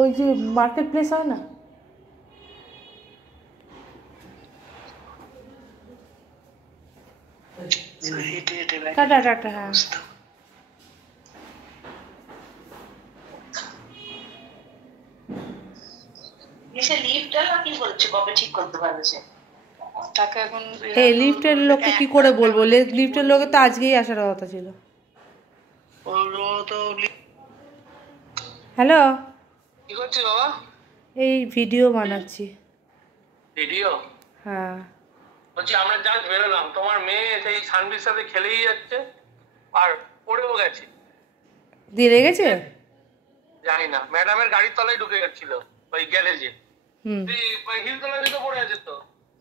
ওই যে market place হয় না, টাটা টাটা। হ্যাঁ এই লিফটের লোককে কি করে বলবো, লিফটের লোকের তো আজকেই আসার কথা ছিল। হ্যালো, কি করছিস বাবা? এই ভিডিও বানাচ্ছি। ভিডিও? হ্যাঁ বলছি আমরা জাস্ট বেরোলাম, তোমার মেয়ে সেই সানবির সাথে খেলেই যাচ্ছে আর পড়েও গেছে। দিয়ে লেগেছে? জানি না, ম্যাডামের গাড়ির তলায় ঢুকে গেছিল ওই গ্যারেজে। হুম হিল তলায় জুতো পড়ে আছে তো,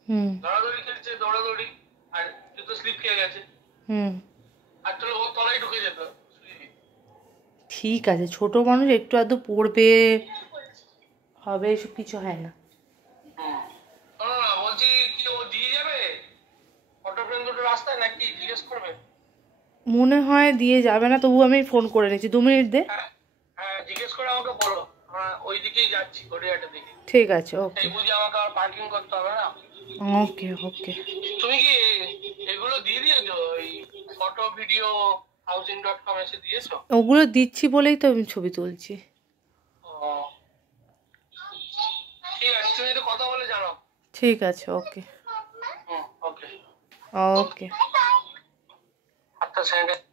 হুম দৌড়াদৌড়ি খেলছে, দৌড়াদৌড়ি আর জুতো স্লিপ খেয়ে গেছে। হুম আর চলো ও তলায় ঢুকে যেত। ঠিক আছে, ছোট মানুষ একটু আধটু পড়বে, হবে, এসব কিছু হয় না। বলছি কি ও দিয়ে যাবে ফটো ফ্রেম দুটো রাস্তায় নাকি জিজ্ঞেস করবে? মনে হয় দিয়ে যাবে না, তবু আমি ফোন করে নিচ্ছি, 2 মিনিট দে। হ্যাঁ জিজ্ঞেস করে আমাকে বলো, আমরা ওই দিকেই যাচ্ছি, গড়িয়াহাটের দিকে। ঠিক আছে, ওকে। এই বুঝে আমাকে আর পার্কিং করতে হবে না। ওকে ওকে। তুমি কি এগুলো দিয়ে দিয়েছো, ওই ফটো ভিডিও housing.com এসে দিয়েছো? ওগুলো দিচ্ছি বলেই তো আমি ছবি তুলছি। ঠিক আছে, তুমি একটু কথা বলে জানো। ঠিক আছে, ওকে ওকে ওকে। আচ্ছা স্যানিটাইজার